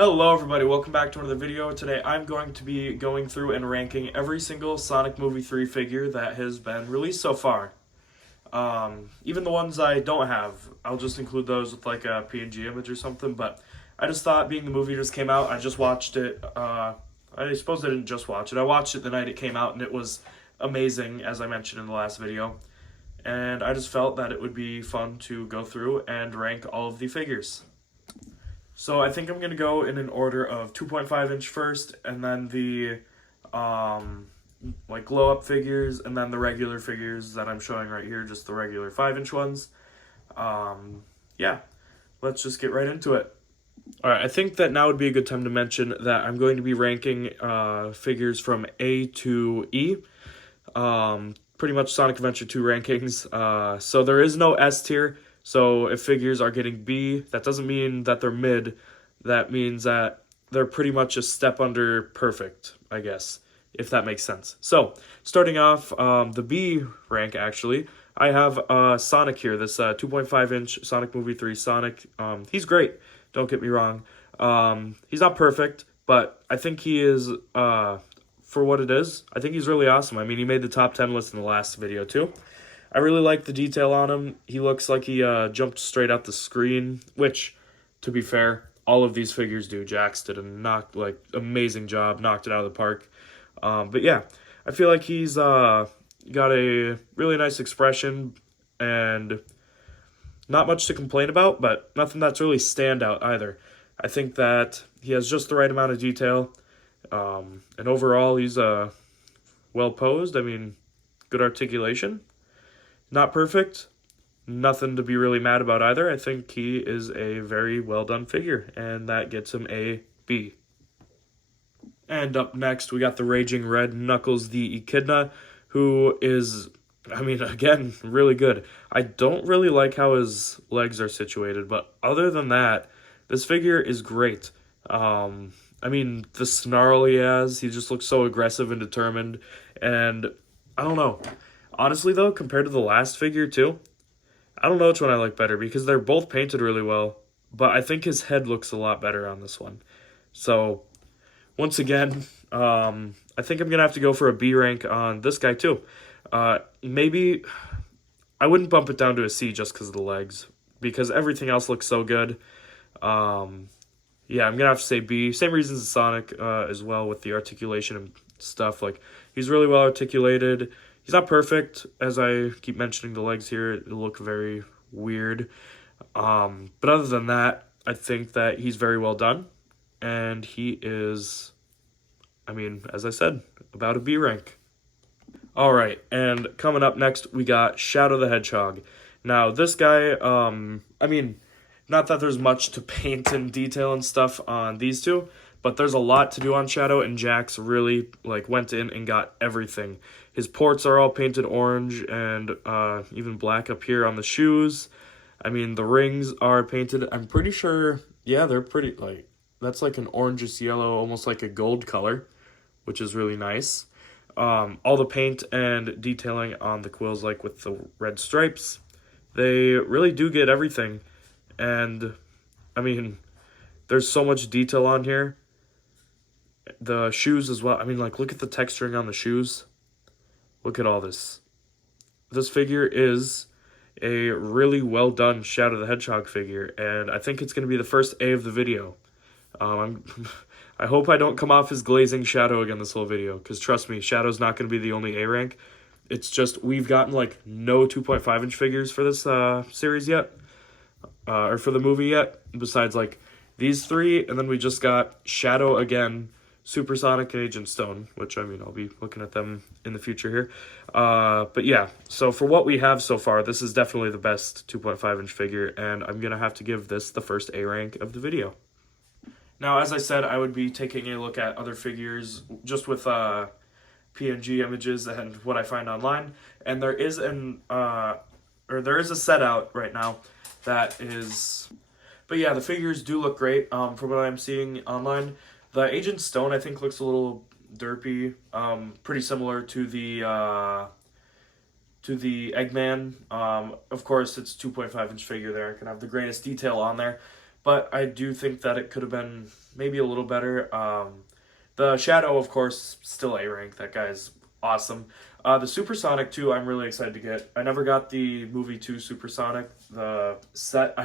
Hello everybody, welcome back to another video. Today I'm going to be going through and ranking every single Sonic Movie 3 figure that has been released so far. Even the ones I don't have, I'll just include those with like a PNG image or something, but I just thought being the movie just came out, I just watched it, I suppose I didn't just watch it, I watched it the night it came out and it was amazing, as I mentioned in the last video. And I just felt that it would be fun to go through and rank all of the figures. So I think I'm going to go in an order of 2.5 inch first, and then the like glow up figures, and then the regular figures that I'm showing right here, just the regular 5-inch ones. Yeah, let's just get right into it. Alright, I think that now would be a good time to mention that I'm going to be ranking figures from A to E. Pretty much Sonic Adventure 2 rankings. So there is no S tier. So if figures are getting B, that doesn't mean that they're mid. That means that they're pretty much a step under perfect, I guess, if that makes sense. So starting off, the B rank, actually, I have Sonic here, this 2.5-inch Sonic Movie 3 Sonic. He's great, don't get me wrong. He's not perfect, but I think he is, for what it is, I think he's really awesome. I mean, he made the top 10 list in the last video, too. I really like the detail on him. He looks like he jumped straight out the screen, which, to be fair, all of these figures do. Jax did a amazing job, knocked it out of the park. But yeah, I feel like he's got a really nice expression and not much to complain about, but nothing that's really standout either. I think that he has just the right amount of detail, and overall he's well posed. I mean, good articulation. Not perfect, nothing to be really mad about either. I think he is a very well done figure, and that gets him a B. And up next, we got the Raging Red Knuckles the Echidna, who is, I mean, again, really good. I don't really like how his legs are situated, but other than that, this figure is great. I mean, the snarl he has, he just looks so aggressive and determined, and I don't know. Honestly, though, compared to the last figure, too, I don't know which one I like better because they're both painted really well, but I think his head looks a lot better on this one. So, once again, I think I'm going to have to go for a B rank on this guy, too. Maybe I wouldn't bump it down to a C just because of the legs, because everything else looks so good. Yeah, I'm going to have to say B. Same reasons as Sonic as well with the articulation and stuff. Like, he's really well articulated. He's not perfect, as I keep mentioning the legs here. It look very weird. But other than that, I think that he's very well done. And he is, I mean, as I said, about a B rank. Alright, and coming up next, we got Shadow the Hedgehog. Now, this guy, I mean, not that there's much to paint and detail and stuff on these two, but there's a lot to do on Shadow, and Jax really went in and got everything. His ports are all painted orange and even black up here on the shoes. I mean, the rings are painted, I'm pretty sure, yeah, they're pretty, that's like an orangish yellow, almost like a gold color, which is really nice. All the paint and detailing on the quills, like with the red stripes, they really do get everything. And, I mean, there's so much detail on here. The shoes as well. I mean, look at the texturing on the shoes. Look at all this. This figure is a really well done Shadow the Hedgehog figure, and I think it's going to be the first A of the video. I hope I don't come off as glazing Shadow again this whole video, because trust me, Shadow's not going to be the only A rank. It's just we've gotten no 2.5-inch figures for this series yet, or for the movie yet, besides these three, and then we just got Shadow again, Supersonic, and Agent Stone, which, I mean, I'll be looking at them in the future here. But yeah, so for what we have so far, this is definitely the best 2.5-inch figure, and I'm going to have to give this the first A rank of the video. Now, as I said, I would be taking a look at other figures just with PNG images and what I find online, and there is there is a set out right now that is... But yeah, the figures do look great from what I'm seeing online. The Agent Stone, I think, looks a little derpy, pretty similar to the Eggman. Of course, it's 2.5-inch figure there. I can have the greatest detail on there. but I do think that it could have been maybe a little better. The Shadow, of course, still A rank. That guy's awesome. The Supersonic 2, I'm really excited to get. I never got the movie 2 Supersonic. The set, I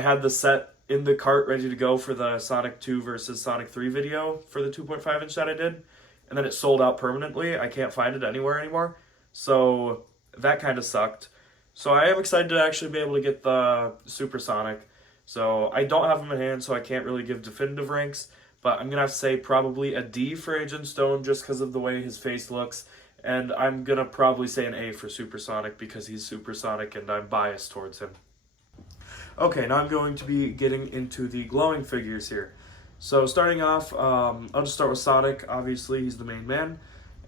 had the set in the cart ready to go for the Sonic 2 versus Sonic 3 video for the 2.5 inch that I did. And then it sold out permanently. I can't find it anywhere anymore. So that kind of sucked. So I am excited to actually be able to get the Supersonic. So I don't have them in hand, so I can't really give definitive ranks. But I'm going to have to say probably a D for Agent Stone just because of the way his face looks. And I'm going to probably say an A for Supersonic because he's Supersonic and I'm biased towards him. Okay, now I'm going to be getting into the glowing figures here. So starting off, I'll just start with Sonic. Obviously, he's the main man.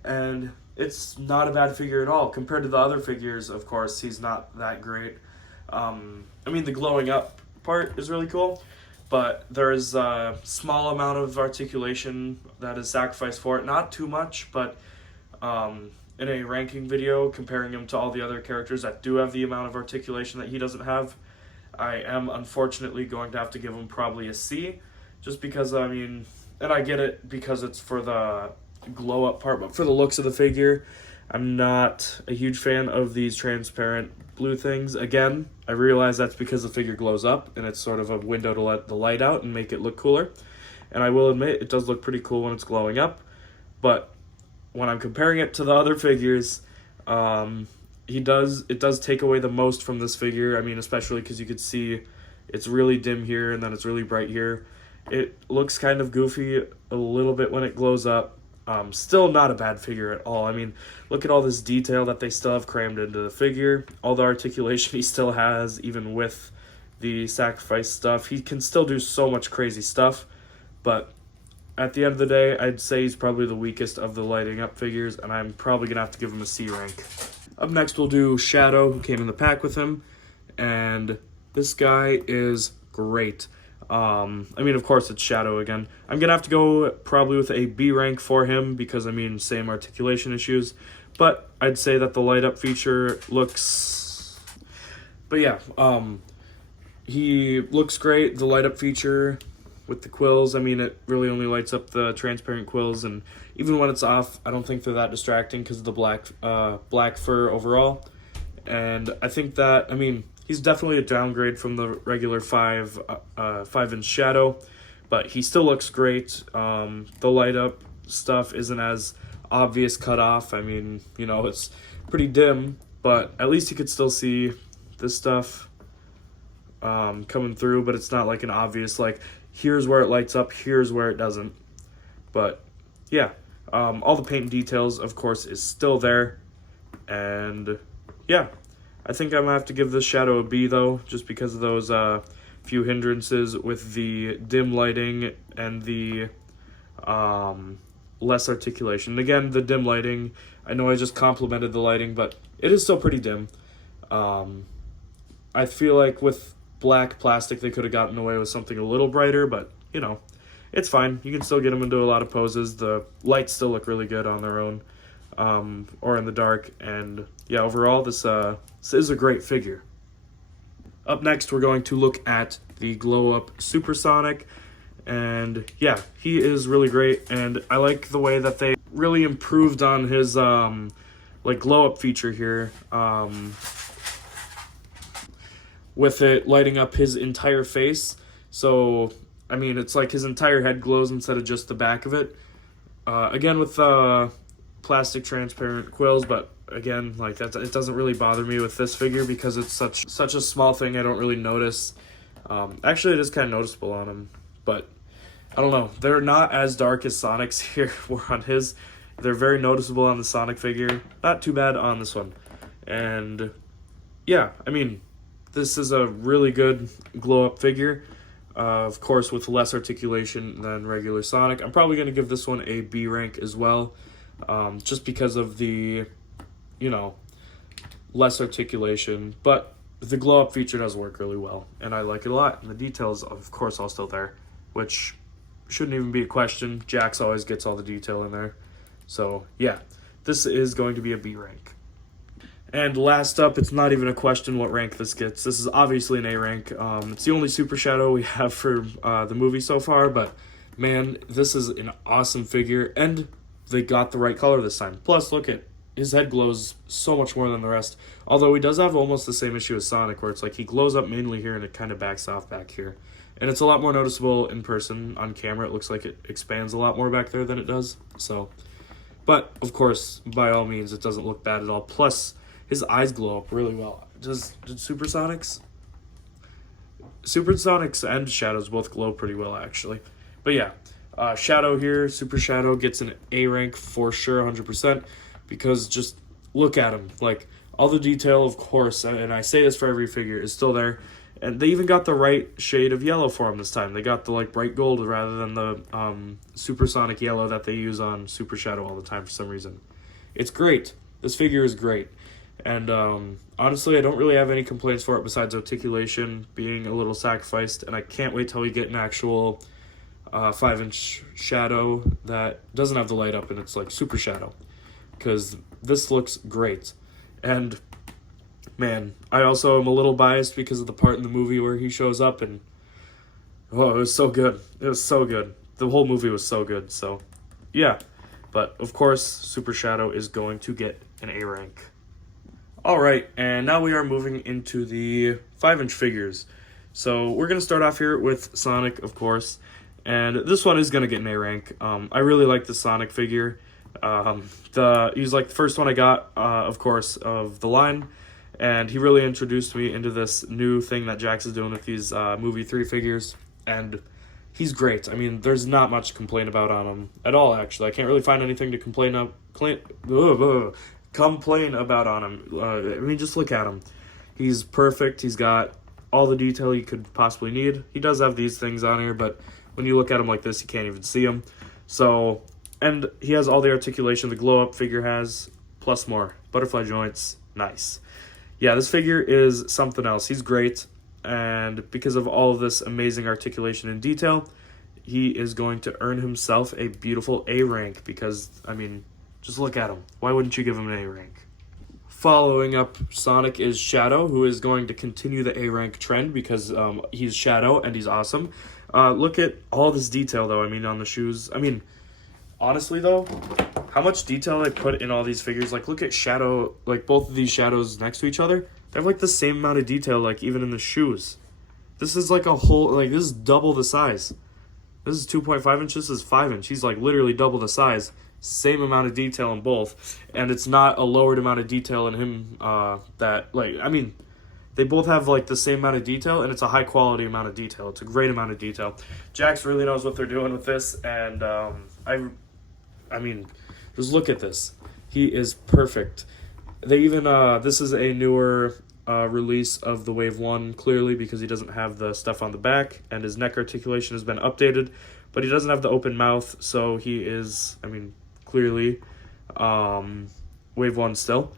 And it's not a bad figure at all. Compared to the other figures, of course, he's not that great. I mean, the glowing up part is really cool. But there is a small amount of articulation that is sacrificed for it. Not too much, but in a ranking video, comparing him to all the other characters that do have the amount of articulation that he doesn't have, I am unfortunately going to have to give him probably a C. Just because, I mean, and I get it because it's for the glow up part, but for the looks of the figure, I'm not a huge fan of these transparent blue things. Again, I realize that's because the figure glows up and it's sort of a window to let the light out and make it look cooler. And I will admit, it does look pretty cool when it's glowing up. But when I'm comparing it to the other figures, it does take away the most from this figure. I mean, especially because you could see it's really dim here and then it's really bright here. It looks kind of goofy a little bit when it glows up. Still not a bad figure at all. I mean, look at all this detail that they still have crammed into the figure. All the articulation he still has, even with the sacrifice stuff. He can still do so much crazy stuff. But at the end of the day, I'd say he's probably the weakest of the lighting up figures, and I'm probably going to have to give him a C rank. Up next, we'll do Shadow, who came in the pack with him. And this guy is great. I mean, of course, it's Shadow again. I'm going to have to go probably with a B rank for him because, I mean, same articulation issues. But I'd say that the light up feature looks... But yeah, he looks great. The light up feature with the quills, I mean, it really only lights up the transparent quills. And even when it's off, I don't think they're that distracting because of the black fur overall. And I think that, I mean... He's definitely a downgrade from the regular 5-inch Shadow, but he still looks great. The light up stuff isn't as obvious cut off. I mean, you know, it's pretty dim, but at least you could still see this stuff coming through, but it's not like an obvious, like, here's where it lights up, here's where it doesn't. But, yeah, all the paint details, of course, is still there, and, yeah. I think I'm going to have to give this Shadow a B, though, just because of those few hindrances with the dim lighting and the less articulation. And again, the dim lighting, I know I just complimented the lighting, but it is still pretty dim. I feel like with black plastic, they could have gotten away with something a little brighter, but, you know, it's fine. You can still get them into a lot of poses. The lights still look really good on their own. Or in the dark, and yeah, overall this is a great figure. Up next, we're going to look at the glow up Supersonic, and yeah, he is really great, and I like the way that they really improved on his like glow up feature here, with it lighting up his entire face. So I mean, it's like his entire head glows instead of just the back of it. Again, with plastic transparent quills, but again, like that, it doesn't really bother me with this figure because it's such a small thing. I don't really notice. Actually, it is kind of noticeable on him, but I don't know. They're not as dark as Sonic's here were on his. They're very noticeable on the Sonic figure. Not too bad on this one. And yeah, I mean, this is a really good glow up figure. Of course, with less articulation than regular Sonic. I'm probably going to give this one a B rank as well. Just because of the, you know, less articulation, but the glow up feature does work really well, and I like it a lot. And the details, of course, are still there, which shouldn't even be a question. Jax always gets all the detail in there. So yeah, this is going to be a B rank. And last up, it's not even a question what rank this gets. This is obviously an A rank. It's the only Super Shadow we have for the movie so far, but man, this is an awesome figure, and they got the right color this time. Plus, look at his head glows so much more than the rest. Although he does have almost the same issue as Sonic, where it's like he glows up mainly here and it kind of backs off back here. And it's a lot more noticeable in person. On camera, it looks like it expands a lot more back there than it does. So, but of course, by all means, it doesn't look bad at all. Plus, his eyes glow up really well. Did Supersonics and Shadows both glow pretty well, actually. But yeah, Shadow here, Super Shadow gets an A rank for sure, 100%, because just look at him. Like, all the detail, of course, and I say this for every figure, is still there. And they even got the right shade of yellow for him this time. They got the like bright gold rather than the supersonic yellow that they use on Super Shadow all the time for some reason. It's great. This figure is great. And honestly, I don't really have any complaints for it besides articulation being a little sacrificed. And I can't wait till we get an actual 5-inch Shadow that doesn't have the light up and it's like Super Shadow. Because this looks great. And man, I also am a little biased because of the part in the movie where he shows up and, oh, it was so good. It was so good. The whole movie was so good, so, yeah. But, of course, Super Shadow is going to get an A rank. Alright, and now we are moving into the 5-inch figures. So, we're going to start off here with Sonic, of course, and this one is going to get an A rank. I really like the Sonic figure. He's like the first one I got, of course, of the line. And he really introduced me into this new thing that Jax is doing with these movie 3 figures. And he's great. I mean, there's not much to complain about on him at all, actually. I can't really find anything to complain about on him. I mean, just look at him. He's perfect. He's got all the detail you could possibly need. He does have these things on here, but when you look at him like this, you can't even see him. So, and he has all the articulation the glow-up figure has, plus more. Butterfly joints, nice. Yeah, this figure is something else. He's great, and because of all of this amazing articulation and detail, he is going to earn himself a beautiful A rank because, I mean, just look at him. Why wouldn't you give him an A rank? Following up Sonic is Shadow, who is going to continue the A rank trend because he's Shadow and he's awesome. Look at all this detail, though, I mean, on the shoes. I mean, honestly, though, how much detail they put in all these figures. Like, look at Shadow, like, both of these Shadows next to each other. They have, like, the same amount of detail, like, even in the shoes. This is, like, a whole, like, this is double the size. This is 2.5 inches, this is 5 inch. He's, like, literally double the size. Same amount of detail in both. And it's not a lowered amount of detail in him that, like, I mean, they both have, like, the same amount of detail, and it's a high-quality amount of detail. It's a great amount of detail. Jax really knows what they're doing with this, and I mean, just look at this. He is perfect. They even, this is a newer release of the Wave 1, clearly, because he doesn't have the stuff on the back, and his neck articulation has been updated, but he doesn't have the open mouth, so he is, I mean, clearly, Wave 1 still.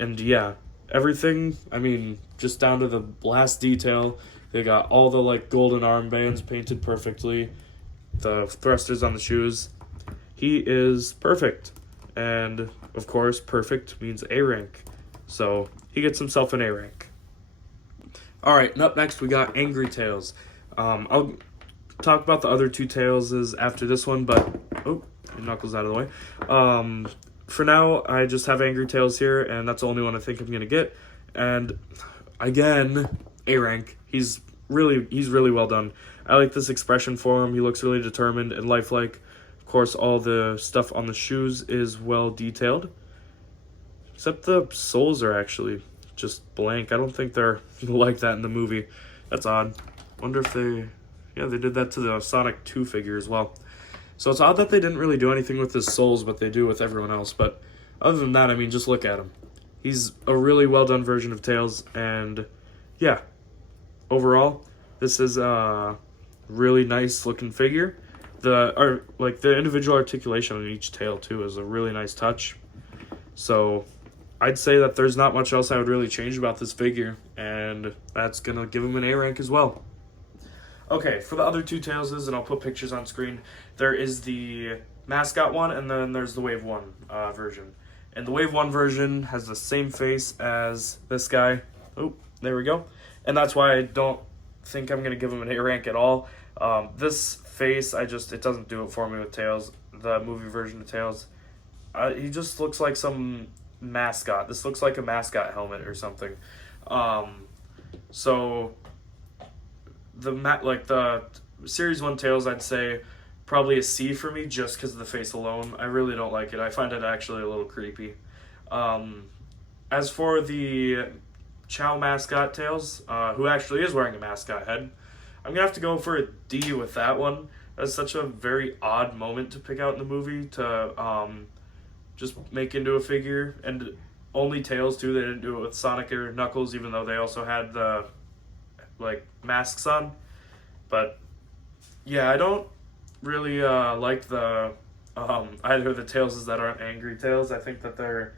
And yeah, everything, I mean, just down to the last detail. They got all the, like, golden armbands painted perfectly, the thrusters on the shoes. He is perfect, and of course, perfect means A rank, so he gets himself an A rank. Alright, and up next we got Angry Tails. I'll talk about the other 2 Tailses after this one, but, oh, Knuckles out of the way. For now, I just have Angry Tails here, and that's the only one I think I'm going to get, and again, A rank. He's really well done. I like this expression for him. He looks really determined and lifelike. Of course, all the stuff on the shoes is well detailed, except the soles are actually just blank. I don't think they're like that in the movie. That's odd. Wonder if they did that to the Sonic 2 figure as well. So it's odd that they didn't really do anything with his soles, but they do with everyone else. But other than that, I mean, just look at him. He's a really well done version of Tails, and yeah, overall, this is a really nice looking figure. The individual articulation on each tail too is a really nice touch. So I'd say that there's not much else I would really change about this figure, and that's gonna give him an A rank as well. Okay, for the other 2 Tailses, and I'll put pictures on screen, there is the mascot one, and then there's the Wave 1 version. And the Wave 1 version has the same face as this guy. Oh, there we go. And that's why I don't think I'm going to give him an A rank at all. This face, it doesn't do it for me with Tails, the movie version of Tails. He just looks like some mascot. This looks like a mascot helmet or something. So the Series 1 Tails, I'd say probably a C for me just because of the face alone. I really don't like it. I find it actually a little creepy. As for the Chow mascot Tails, who actually is wearing a mascot head, I'm going to have to go for a D with that one. That's such a very odd moment to pick out in the movie to just make into a figure. And only Tails, too. They didn't do it with Sonic or Knuckles, even though they also had the masks on. But yeah, I don't really like the either of the Tailses that aren't angry Tails. I think that they're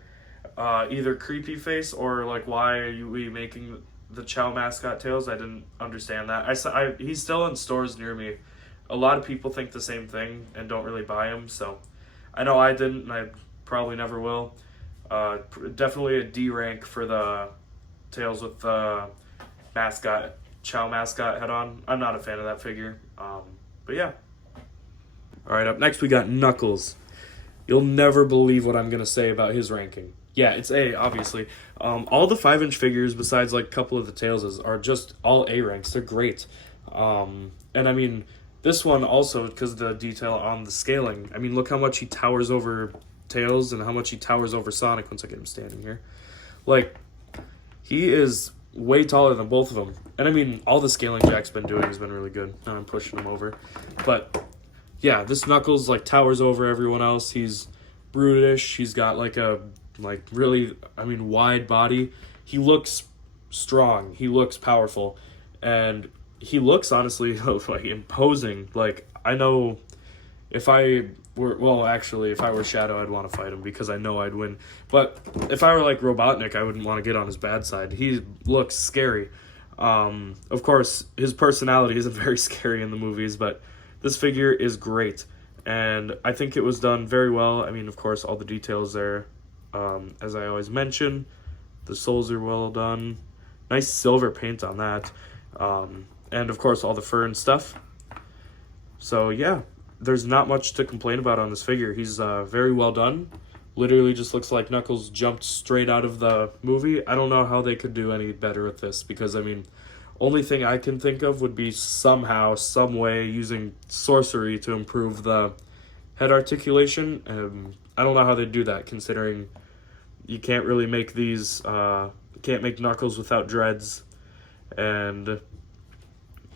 either creepy face or why are we making the Chow mascot Tails? I didn't understand that. He's still in stores near me. A lot of people think the same thing and don't really buy him, so I know I didn't, and I probably never will. Definitely a D rank for the Tails with the Chow mascot head on. I'm not a fan of that figure, but yeah. Alright, up next we got Knuckles. You'll never believe what I'm going to say about his ranking. Yeah, it's A, obviously. All the 5-inch figures, besides a couple of the Tailses, are just all A ranks. They're great. And I mean, this one also, because of the detail on the scaling, I mean, look how much he towers over Tails and how much he towers over Sonic once I get him standing here. He is way taller than both of them. And I mean, all the scaling Jack's been doing has been really good. Now I'm pushing him over. But yeah, this Knuckles towers over everyone else. He's brutish. He's got a really, wide body. He looks strong. He looks powerful. And he looks, honestly, imposing. I know if I were Shadow, I'd want to fight him because I know I'd win. But if I were Robotnik, I wouldn't want to get on his bad side. He looks scary. Of course, his personality isn't very scary in the movies, but this figure is great. And I think it was done very well. I mean, of course, all the details there. As I always mention, the soles are well done. Nice silver paint on that. And of course, all the fur and stuff. So yeah, there's not much to complain about on this figure. He's very well done. Literally just looks like Knuckles jumped straight out of the movie. I don't know how they could do any better with this because, only thing I can think of would be somehow, some way, using sorcery to improve the head articulation. I don't know how they'd do that, considering you can't really make these, can't make Knuckles without dreads, and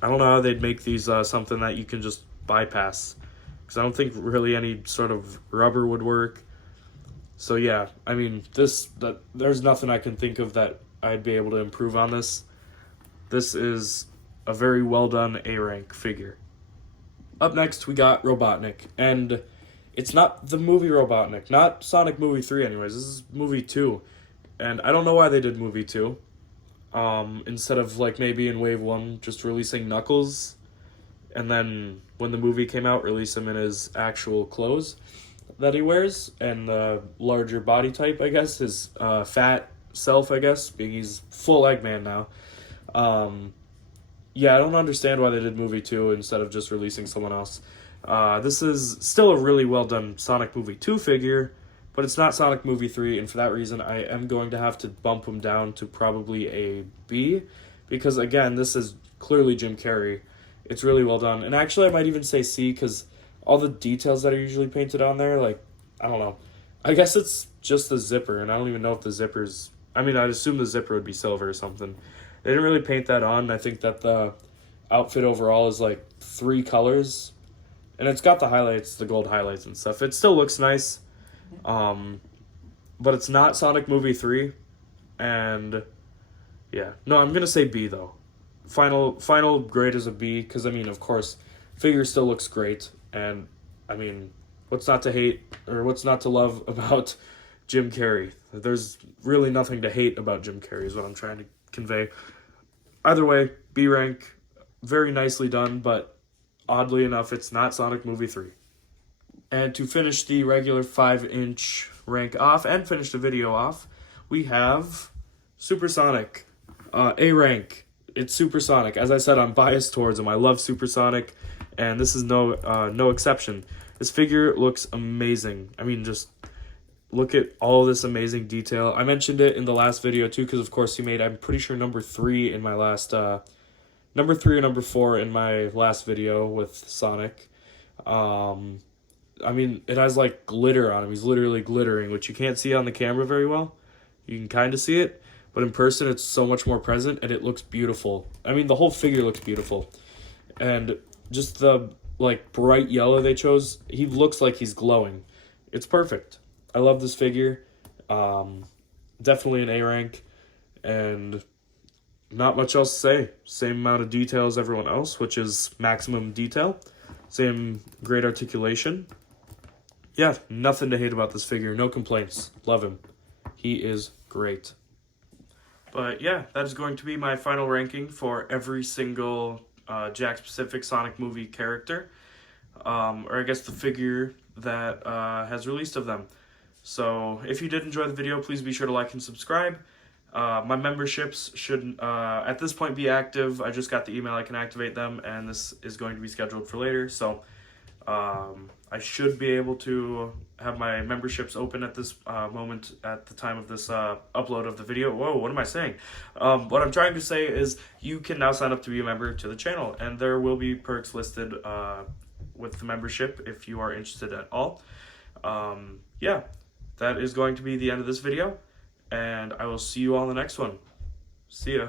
I don't know how they'd make these something that you can just bypass, because I don't think really any sort of rubber would work. So yeah, there's nothing I can think of that I'd be able to improve on this. This is a very well done A-rank figure. Up next, we got Robotnik, and it's not the movie Robotnik, not Sonic Movie 3 anyways, this is Movie 2, and I don't know why they did Movie 2, instead of maybe in Wave 1 just releasing Knuckles, and then when the movie came out, release him in his actual clothes that he wears, and the larger body type, I guess, his fat self, I guess, being he's full Eggman now. Yeah, I don't understand why they did Movie 2 instead of just releasing someone else. This is still a really well done Sonic Movie 2 figure, but it's not Sonic Movie 3, and for that reason I am going to have to bump him down to probably a B, because again, this is clearly Jim Carrey. It's really well done, and actually I might even say C, because all the details that are usually painted on there, I don't know. I guess it's just the zipper, and I don't even know if the zipper's... I'd assume the zipper would be silver or something. They didn't really paint that on. I think that the outfit overall is 3 colors. And it's got the highlights, the gold highlights and stuff. It still looks nice. But it's not Sonic Movie 3. And yeah. No, I'm going to say B though. Final grade is a B. Because, of course, figure still looks great. And, what's not to hate or what's not to love about Jim Carrey? There's really nothing to hate about Jim Carrey is what I'm trying to convey. Either way, B rank, very nicely done, but oddly enough, it's not Sonic Movie 3. And to finish the regular 5-inch rank off and finish the video off, we have Supersonic. A rank. It's Supersonic. As I said, I'm biased towards him. I love Supersonic, and this is no exception. This figure looks amazing. I mean, just look at all this amazing detail. I mentioned it in the last video too, because of course he made, I'm pretty sure, number 3 in my last, number 3 or number 4 in my last video with Sonic. I mean, it has like glitter on him. He's literally glittering, which you can't see on the camera very well. You can kind of see it, but in person it's so much more present, and it looks beautiful. I mean, the whole figure looks beautiful. And just the like bright yellow they chose, he looks like he's glowing. It's perfect. I love this figure. Definitely an A rank, and not much else to say. Same amount of detail as everyone else, which is maximum detail. Same great articulation. Yeah, nothing to hate about this figure. No complaints. Love him. He is great. But yeah, that is going to be my final ranking for every single Jakks Pacific Sonic movie character. Or I guess the figure that has released of them. So if you did enjoy the video, please be sure to like and subscribe. My memberships should at this point be active. I just got the email, I can activate them, and this is going to be scheduled for later. So I should be able to have my memberships open at this moment at the time of this upload of the video. Whoa, what am I saying? What I'm trying to say is you can now sign up to be a member to the channel, and there will be perks listed with the membership if you are interested at all. Yeah, that is going to be the end of this video, and I will see you all in the next one. See ya.